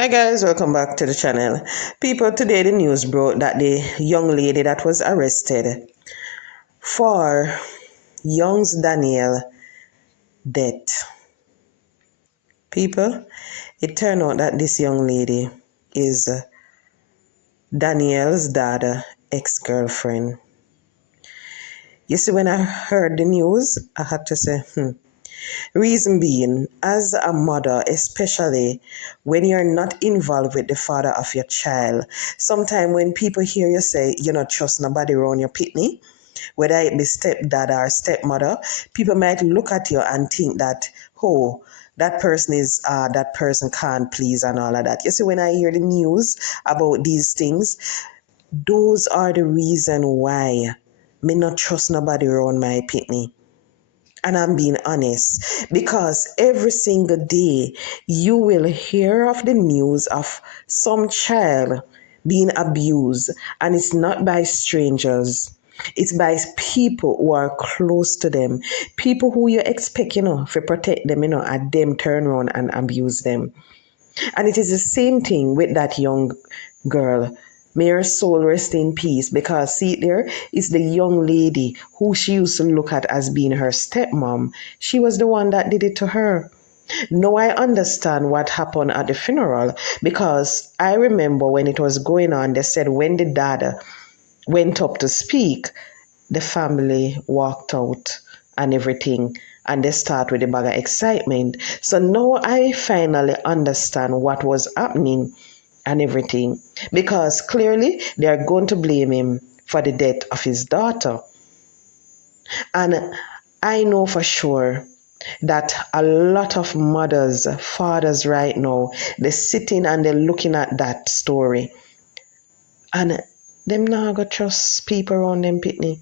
Hi guys, welcome back to the channel. People, today the news broke that the young lady that was arrested for young's Danielle death. People, it turned out that this young lady is Danielle's daughter ex-girlfriend. You see, when I heard the news, I had to say, Reason being, as a mother, especially when you're not involved with the father of your child, sometimes when people hear you say you not trust nobody around your pitney, whether it be stepdad or stepmother, people might look at you and think that, oh, that person can't please and all of that. You see, when I hear the news about these things, those are the reason why me not trust nobody around my pitney. And I'm being honest because every single day you will hear of the news of some child being abused, and it's not by strangers. It's by people who are close to them, people who you expect, to protect them, and them turn around and abuse them. And it is the same thing with that young girl. May her soul rest in peace, because see there is the young lady who she used to look at as being her stepmom. She was the one that did it to her. Now I understand what happened at the funeral, because I remember when it was going on, they said when the dad went up to speak, the family walked out and everything, and they start with a bag of excitement. So now I finally understand what was happening and everything, because clearly they are going to blame him for the death of his daughter. And I know for sure that a lot of mothers, fathers right now, they're sitting and they're looking at that story, and them not gonna trust people around them pitney.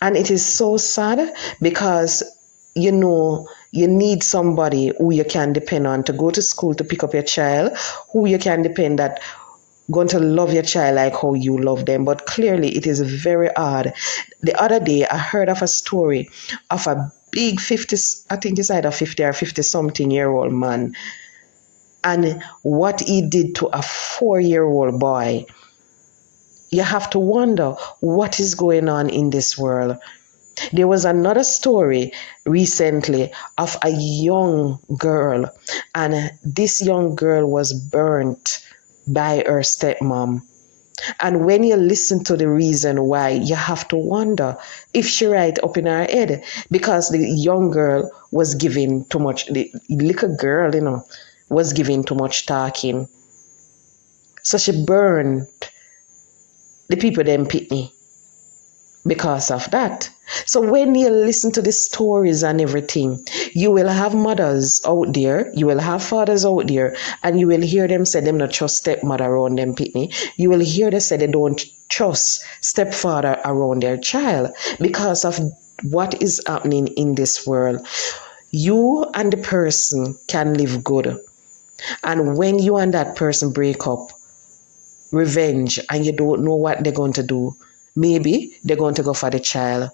And it is so sad, because you need somebody who you can depend on to go to school to pick up your child, who you can depend that going to love your child like how you love them. But clearly it is very hard. The other day I heard of a story of a big 50, I think it's either 50 or 50 something year old man, and what he did to a 4-year-old boy. You have to wonder what is going on in this world. There was another story recently of a young girl, and this young girl was burnt by her stepmom. And when you listen to the reason why, you have to wonder if she right up in her head, because the young girl was giving too much, the little girl, was giving too much talking. So she burned the people them pitney because of that. So when you listen to the stories and everything, you will have mothers out there, you will have fathers out there, and you will hear them say them not trust stepmother around them pitney. You will hear them say they don't trust stepfather around their child because of what is happening in this world. You and the person can live good, and when you and that person break up, revenge, and you don't know what they're going to do, maybe they're going to go for the child.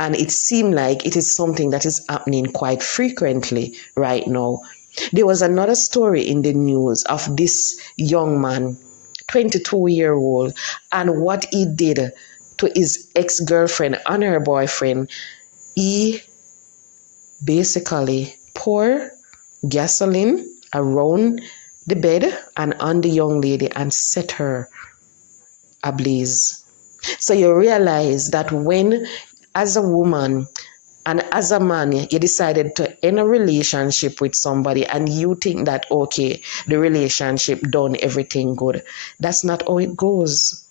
And it seems like it is something that is happening quite frequently right now. There was another story in the news of this young man, 22-year-old, and what he did to his ex-girlfriend and her boyfriend. He basically poured gasoline around the bed and on the young lady and set her ablaze. So you realize that when, as a woman and as a man, you decided to end a relationship with somebody and you think that, okay, the relationship done everything good. That's not how it goes.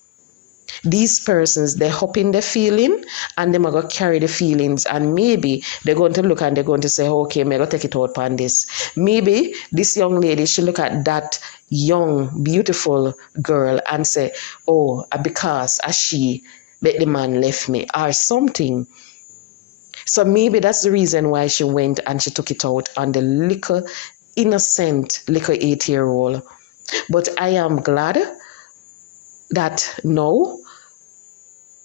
These persons, they hop in the feeling and they're going to carry the feelings, and maybe they're going to look and they're going to say, okay, I'm going to take it out on this. Maybe this young lady should look at that young, beautiful girl and say, oh, because she, the man left me or something. So maybe that's the reason why she went and she took it out on the little innocent little 8-year-old. But I am glad that now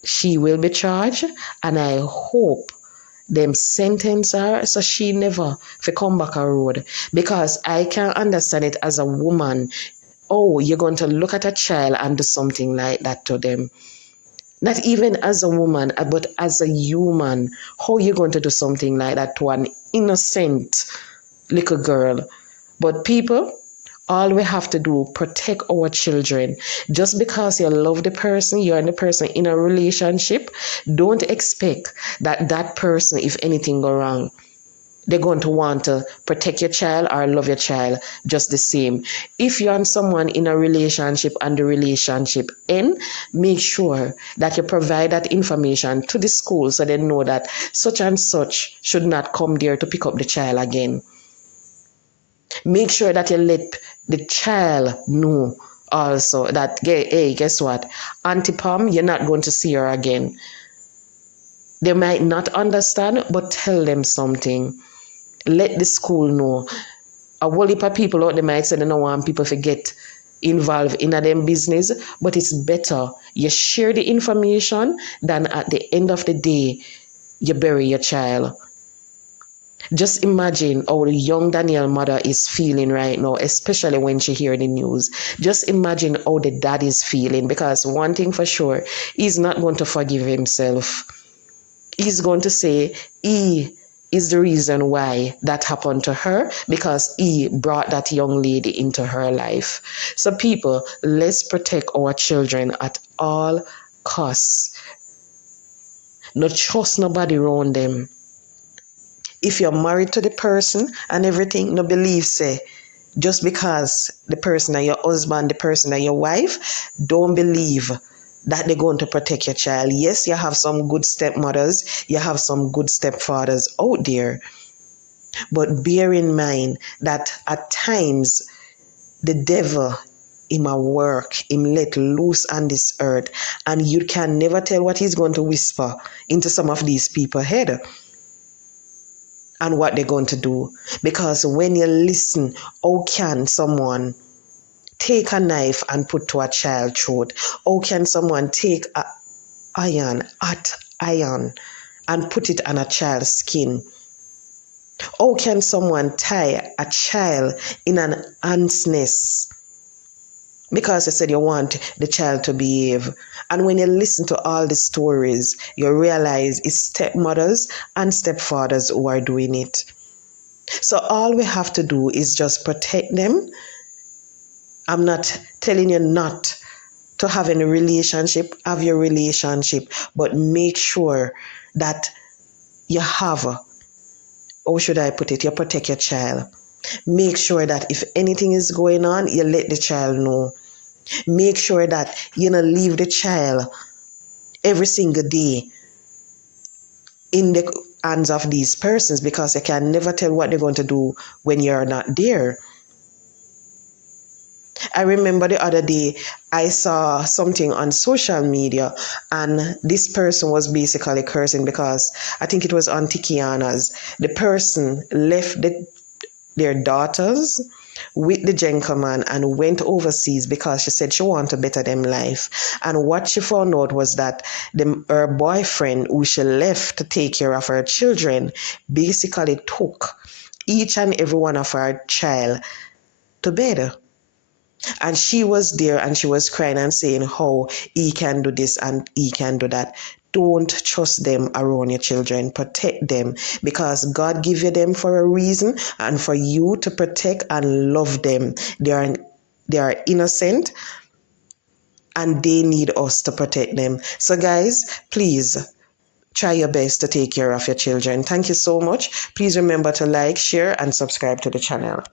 she will be charged, and I hope them sentence her so she never fi come back a road. Because I can understand it as a woman. Oh, you're going to look at a child and do something like that to them. Not even as a woman, but as a human. How you going to do something like that to an innocent little girl? But people, all we have to do, protect our children. Just because you love the person, you and the person in a relationship, don't expect that that person, if anything go wrong, they're going to want to protect your child or love your child just the same. If you're and someone in a relationship and the relationship end, make sure that you provide that information to the school so they know that such and such should not come there to pick up the child again. Make sure that you let the child know also that, hey, guess what? Auntie Pam, you're not going to see her again. They might not understand, but tell them something. Let the school know. A whole heap of people out there might say they don't want people to get involved in them business, but it's better you share the information than at the end of the day you bury your child. Just imagine how the young Danielle mother is feeling right now, especially when she hears the news. Just imagine how the dad is feeling, because one thing for sure, he's not going to forgive himself. He's going to say he is the reason why that happened to her, because he brought that young lady into her life. So people, let's protect our children at all costs. Not trust nobody around them. If you're married to the person and everything, no believe say, just because the person are your husband, the person are your wife, don't believe that they're going to protect your child. Yes, you have some good stepmothers, you have some good stepfathers out there, but bear in mind that at times the devil him a work, him let loose on this earth, and you can never tell what he's going to whisper into some of these people's head and what they're going to do. Because when you listen, how can someone take a knife and put to a child's throat? How can someone take a hot iron, and put it on a child's skin? How can someone tie a child in an ant's nest because they said you want the child to behave? And when you listen to all the stories, you realize it's stepmothers and stepfathers who are doing it. So all we have to do is just protect them. I'm not telling you not to have any relationship, have your relationship, but make sure that you have, how should I put it, you protect your child. Make sure that if anything is going on, you let the child know. Make sure that you don't leave the child every single day in the hands of these persons, because you can never tell what they're going to do when you're not there. I remember the other day I saw something on social media, and this person was basically cursing because I think it was on Tikiana's. The person left their daughters with the gentleman and went overseas because she said she wanted to better them life. And what she found out was that her boyfriend, who she left to take care of her children, basically took each and every one of her child to bed. And she was there and she was crying and saying how he can do this and he can do that. Don't trust them around your children. Protect them, because God gave you them for a reason and for you to protect and love them. They are innocent and they need us to protect them. So guys, please try your best to take care of your children. Thank you so much. Please remember to like, share, and subscribe to the channel.